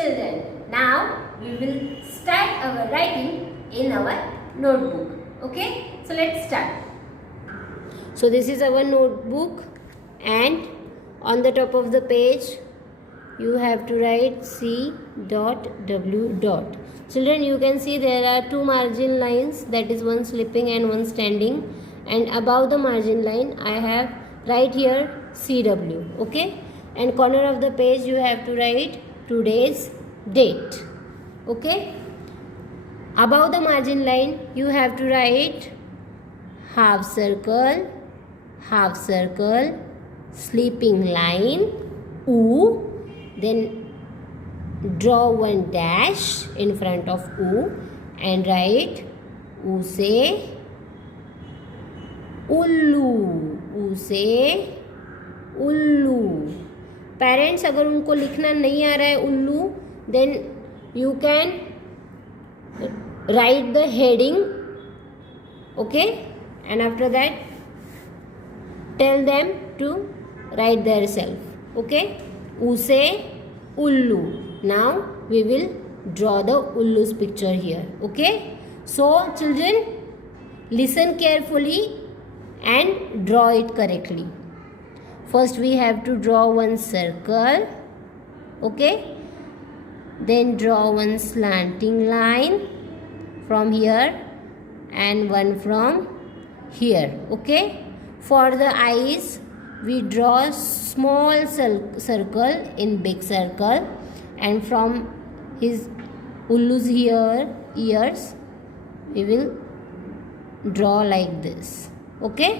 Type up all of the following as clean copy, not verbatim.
children, now we will start our writing in our notebook. Okay, so let's start. So this is our notebook, and on the top of the page you have to write C.W. Children, you can see there are two margin lines, that is one slipping and one standing, and above the margin line I have right here CW. Okay, and corner of the page you have to write today's date. Okay, above the margin line you have to write half circle, sleeping line, U, then draw one dash in front of U and write U se उल्लू, ऊ से उल्लू. Parents अगर उनको लिखना नहीं आ रहा है उल्लू, then you can write the heading. Okay, and after that tell them to write their self. Okay, ऊ से उल्लू. Now we will draw the ullu's picture here. Okay, so children, listen carefully and draw it correctly. First we have to draw one circle. Okay, then draw one slanting line from here and one from here. Okay, for the eyes we draw small circle in big circle, and from his ullu's ears we will draw like this. Okay,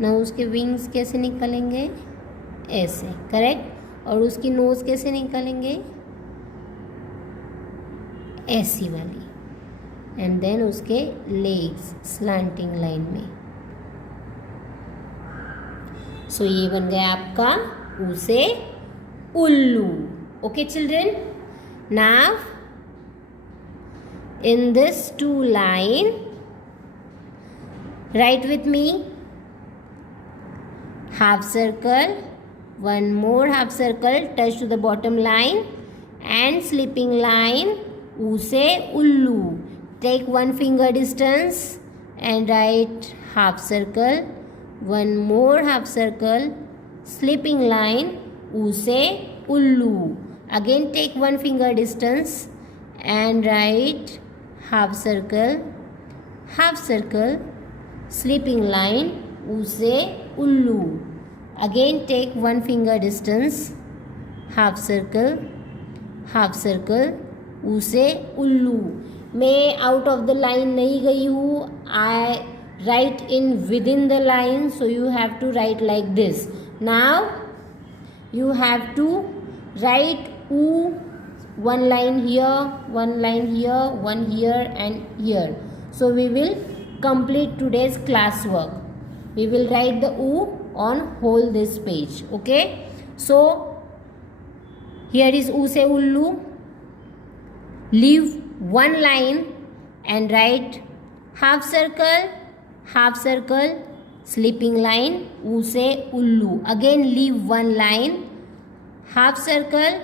now उसके wings कैसे निकालेंगे, ऐसे. Correct. और उसकी knows कैसे निकालेंगे, ऐसी वाली. एंड देन उसके लेग्स स्लैंटिंग लाइन में. सो ये बन गया आपका ऊ से उल्लू. Okay children, now in this two line write with me half circle, one more half circle touch to the bottom line, and sleeping line u se ullu. Take one finger distance and write half circle, one more half circle, sleeping line u se ullu. Again take one finger distance and write half circle, sleeping line u se ullu. Again take one finger distance, half circle, u se ullu. मैं out of the line नहीं गई हूँ, I write in within the line, so you have to write like this. Now you have to write u, one line here, one line here, one here and here. So we will complete today's classwork. We will write the U on whole this page. Okay, so here is U se ullu. Leave one line and write half circle, sleeping line U se ullu. Again leave one line, half circle,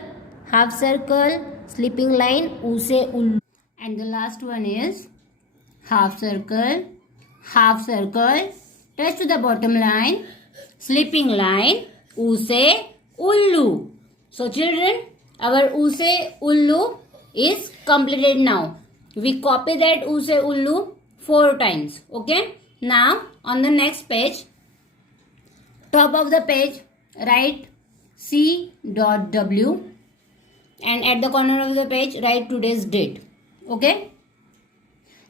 sleeping line u se ullu. And the last one is half circle, touch to the bottom line, sleeping line u se ullu. So children, our u se ullu is completed now. We copy that u se ullu 4 times. Okay, now on the next page, top of the page write C.W. and at the corner of the page write today's date. Okay,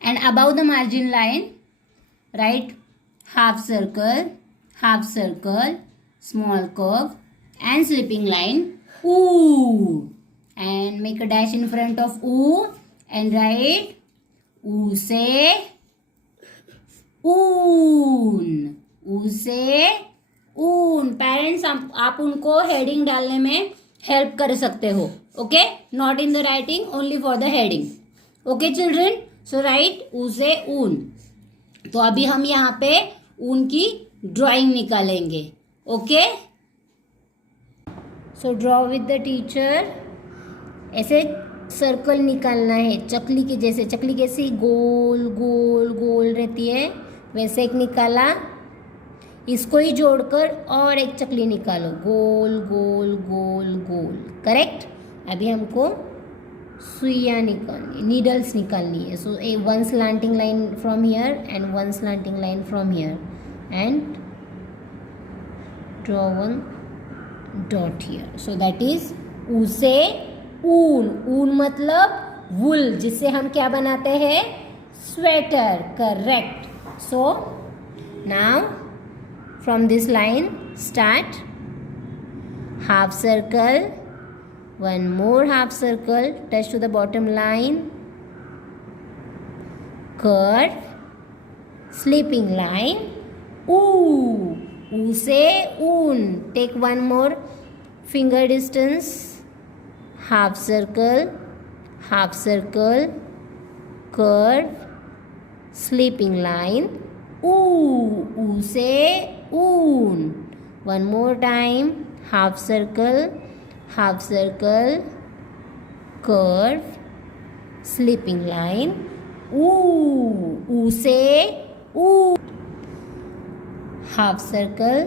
and above the margin line write half circle, small curve and sleeping line U, and make a dash in front of U and write U se ऊन, ऊ से ऊन. Parents आप उनको heading डालने में help कर सकते हो. Okay, not in the writing, only for the heading. Okay children, so right ऊ से ऊन. तो अभी हम यहाँ पे ऊन की ड्राइंग निकालेंगे. Okay, so draw with the teacher. ऐसे सर्कल निकालना है चकली के जैसे. चकली कैसी गोल गोल गोल रहती है, वैसे एक निकाला. इसको ही जोड़कर और एक चकली निकालो, गोल गोल गोल गोल. करेक्ट. अभी हमको सुइयाँ निकालनी, नीडल्स निकालनी है. So a one slanting line from here and one slanting line from here and draw one dot here. So that is ऊ से ऊन. ऊन मतलब वुल, जिससे हम क्या बनाते हैं, sweater. Correct. So now from this line start half circle, one more half circle, touch to the bottom line, curve, sleeping line, oo. Oo se oon. Take one more finger distance, half circle, curve, sleeping line, oo. Oo se oon. One more time, half circle, curve, sleeping line, oo. Oo se oon. Half circle,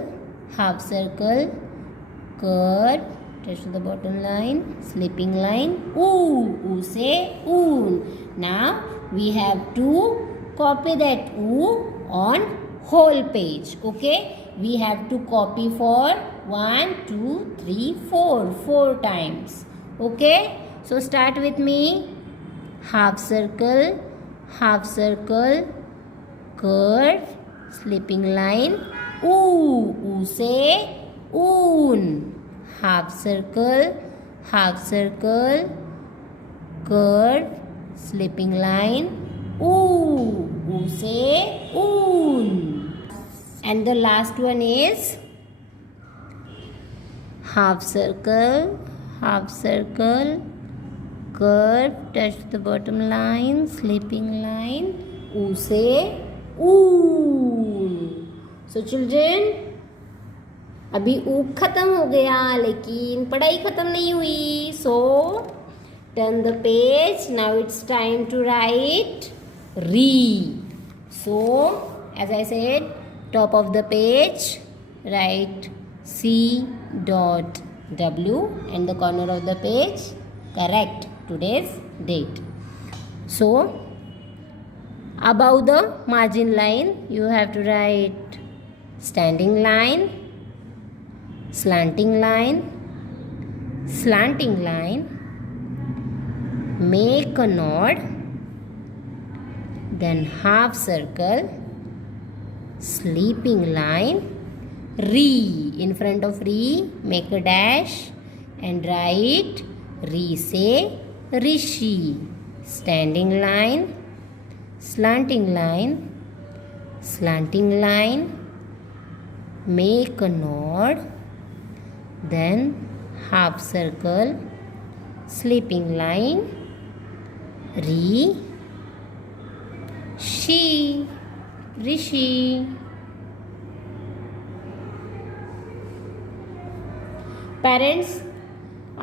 curve, touch to the bottom line, sleeping line, oo. Oo se oon. Now we have to copy that oo on whole page. Okay, we have to copy for 1 2 3 4 times. Okay, so start with me. Half circle, curve, sleeping line, oo. Oo se oon. Half circle, curve, sleeping line, oo. Oo se oon. And the last one is half circle, curve, touch the bottom line, sleeping line, oo se oon. So children, अभी ऊ खत्म हो गया लेकिन पढ़ाई खत्म नहीं हुई. So turn the page. Now it's time to write re. So as I said, top of the page write C dot W and the corner of the page correct today's date. So above the margin line you have to write standing line, slanting line, make a nod, then half circle, sleeping line, re. In front of re make a dash and write re se rishi. Standing line, slanting line, make a nod, then half circle, sleeping line, re she, rishi. Parents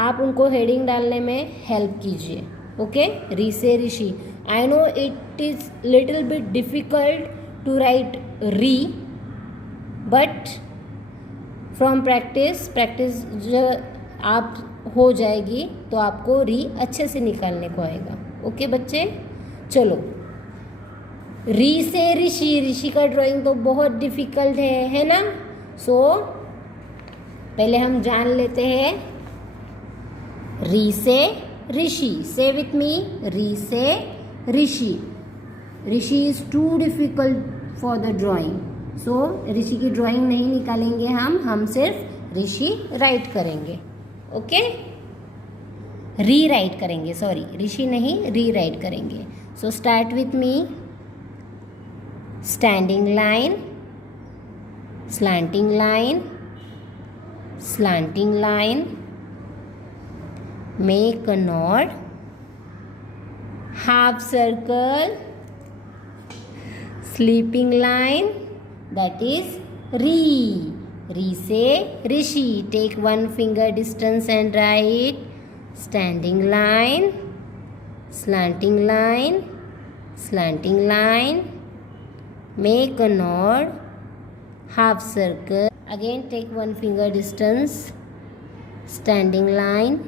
आप उनको heading डालने में help कीजिए. Okay, री से ऋषि. I know it is little bit difficult to write री, but from practice जो आप हो जाएगी तो आपको री अच्छे से निकालने को आएगा. ओके बच्चे, चलो. री से ऋषि का ड्राइंग तो बहुत डिफिकल्ट है ना. सो पहले हम जान लेते हैं री से ऋषि. से विथ मी, री से ऋषि. ऋषि is too difficult for the drawing. So ऋषि की ड्राइंग नहीं निकालेंगे हम सिर्फ ऋषि राइट करेंगे. ओके, री राइट करेंगे, सॉरी ऋषि नहीं, री राइट करेंगे. So start with me. Standing line, slanting line, make a nod, half circle, sleeping line, that is री. री से ऋषि. Take 1 finger distance and write standing line, slanting line, slanting line. Make a nod, half circle. Again take 1 finger distance. Standing line,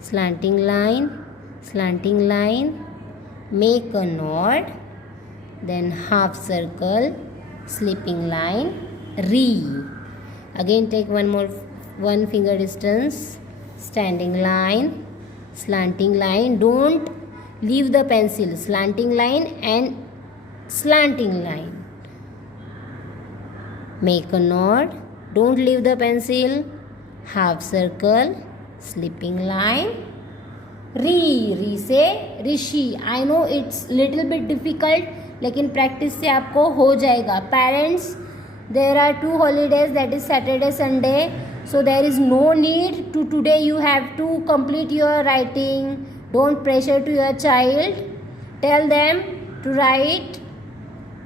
slanting line, slanting line. Make a nod, then half circle, slipping line, re. Again take 1 finger distance. Standing line, slanting line. Don't leave the pencil. Slanting line and slanting line. Make a nod, don't leave the pencil. Half circle, slipping line, री. री से ऋषि. I know it's little bit difficult, लेकिन practice से आपको हो जाएगा. Parents, there are 2 holidays, that is Saturday, Sunday, so there is no need to today you have to complete your writing. Don't pressure to your child. Tell them to write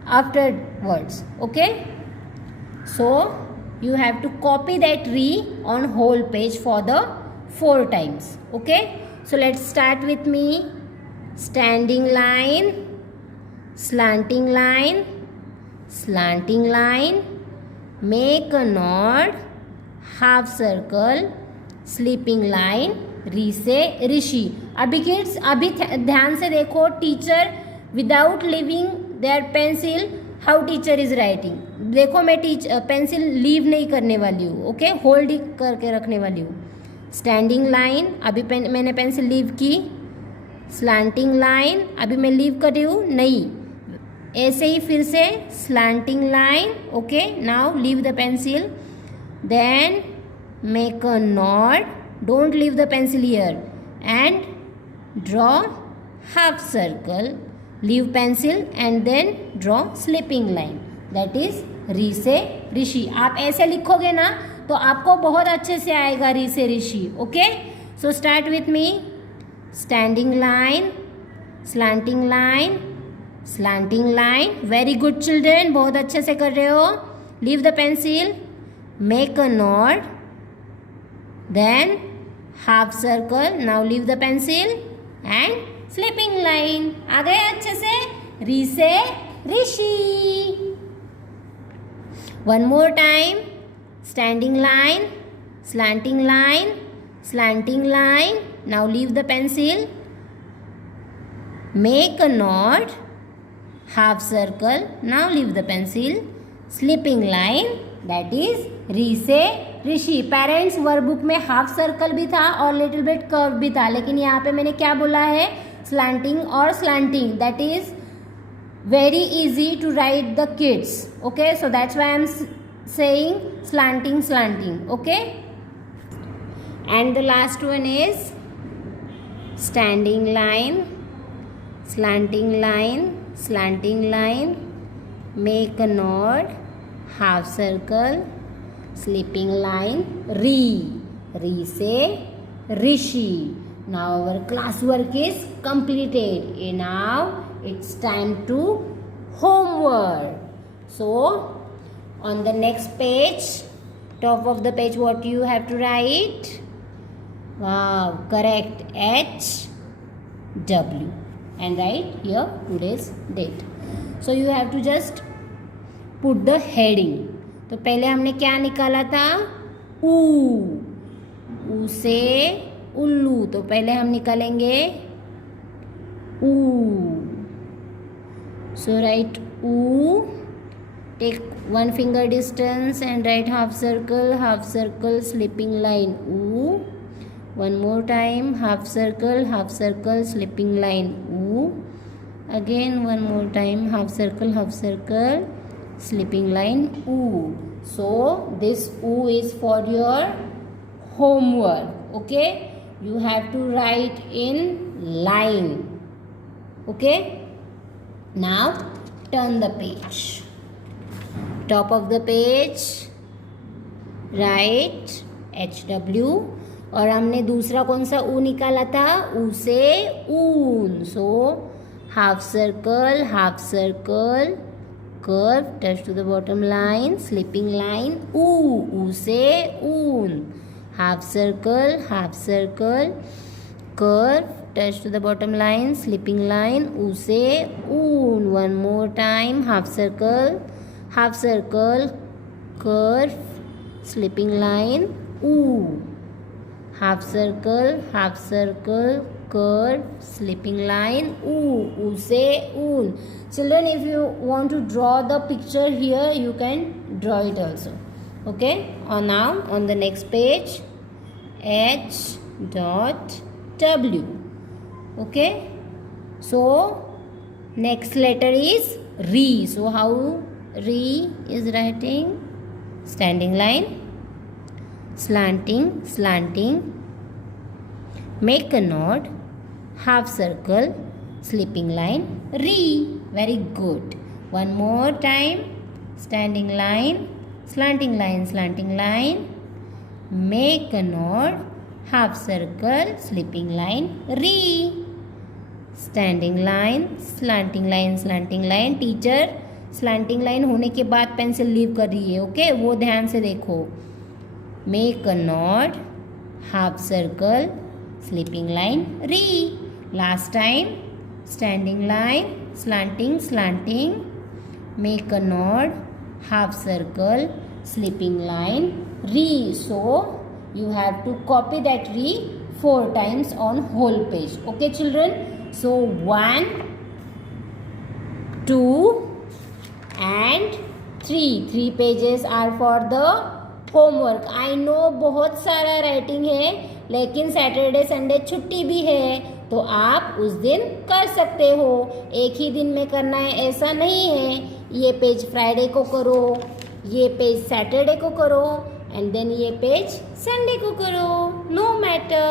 afterwards. Okay, so you have to copy that re on whole page for the 4 times. Okay, so let's start with me. Standing line, slanting line, slanting line. Make a nod, half circle, slipping line, री से ऋषि. अभी kids, अभी ध्यान से देखो. Teacher without leaving their pencil, how teacher is writing. देखो मैं pencil leave नहीं करने वाली हूँ. ओके, होल्ड करके रखने वाली हूँ. स्टैंडिंग लाइन, अभी मैंने पेंसिल लीव की. स्लैंटिंग लाइन, अभी मैं लीव कर रही हूँ नहीं. ऐसे ही फिर से slanting line. Okay, now leave the pencil. Then make a knot, don't leave the pencil here, and draw half circle. Leave pencil and then draw slipping line. That is री से ऋषि. आप ऐसे लिखोगे ना तो आपको बहुत अच्छे से आएगा री से ऋषि. Okay, so start with me. Standing line, slanting line, slanting line. Very good children, बहुत अच्छे से कर रहे हो. Leave the pencil, make a knot, then half circle. Now leave the pencil and sleeping line. आ गए अच्छे से री से ऋषि. One more time. Standing line, slanting line, slanting line. Now leave the pencil. Make a knot, half circle. Now leave the pencil. Slipping line, that is री से ऋषि. Parents, workbook में half circle भी था और लिटिल बिट कर्व भी था, लेकिन यहाँ पे मैंने क्या बोला है, स्लैंटिंग और slanting. That is very easy to write the kids. Okay, so that's why I'm saying slanting, slanting. Okay, and the last one is standing line, slanting line, slanting line. Make a knot, half circle, slipping line, re. Re se rishi. Now our class work is completed. And now it's time to homework. So on the next page, top of the page, what you have to write? Wow, correct, HW, and write here today's date. So you have to just put the heading. तो पहले हमने क्या निकाला था, ऊ. ऊ से उल्लू. तो पहले हम निकालेंगे ऊ. So write oo. Take 1 finger distance and write half circle, slipping line, oo. One more time, half circle, slipping line, oo. Again one more time, half circle, slipping line, oo. So this oo is for your homework. Okay, you have to write in line. Okay, now turn the page. Top of the page write HW. और हमने दूसरा कौन सा ऊ निकाला था, ऊ से ऊन. So half circle, curve, touch to the bottom line, slipping line, oo se oon. Half circle, curve, touch to the bottom line, slipping line, oo se oon. One more time, half circle, curve, slipping line, oo. Half circle, curve, slipping line, oo se oon. Children, if you want to draw the picture here, you can draw it also. Okay, or now on the next page, H dot W. Okay, so next letter is re. So how re is writing? Standing line, slanting, make a knot, half circle, slipping line, re. Very good. One more time, standing line, slanting line, make a knot, half circle, slipping line, re. Standing line, slanting line. Teacher slanting line होने के बाद pencil leave कर रही है, okay, वो ध्यान से देखो. Make a knot, half circle, sleeping line, री. Last time, standing line, slanting, make a knot, half circle, sleeping line, री. So you have to copy that re 4 times on whole page. Okay children, so 1, 2 and 3 pages are for the homework. I know बहुत सारा writing है, लेकिन Saturday Sunday छुट्टी भी है, तो आप उस दिन कर सकते हो. एक ही दिन में करना है ऐसा नहीं है. ये पेज फ्राइडे को करो, ये पेज सैटरडे को करो, and then ये पेज संडे को करो. No matter.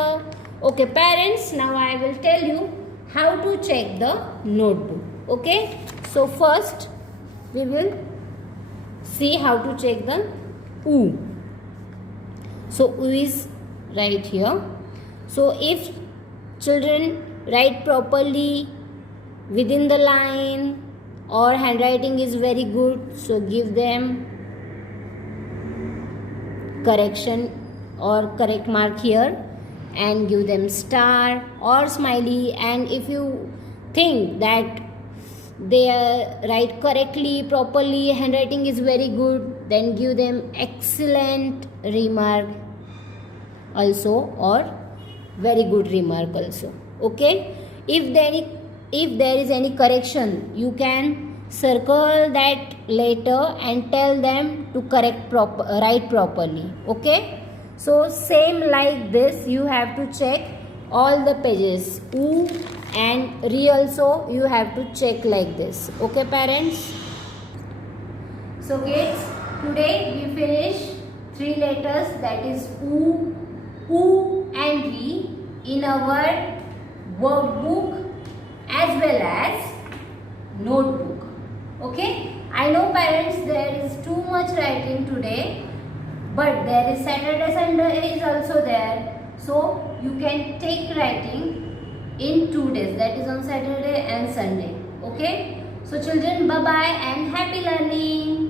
Okay parents, now I will tell you how to check the notebook. Okay, so first we will see how to check the oo. So oo is right here. So if children write properly within the line or handwriting is very good, so give them correction or correct mark here and give them star or smiley. And if you think that they write correctly, properly, handwriting is very good, then give them excellent remark also or very good remark also. Okay, if there is any correction, you can circle that letter and tell them to write properly. Okay, so same like this, you have to check all the pages. Oo and re also you have to check like this. Okay parents, so kids, today we finish 3 letters, that is oo and re, in our workbook as well as notebook. Okay, I know parents there is too much writing today, but there is Saturday Sunday is also there, so you can take writing in 2 days, that is on Saturday and Sunday. Okay, so children, bye bye and happy learning.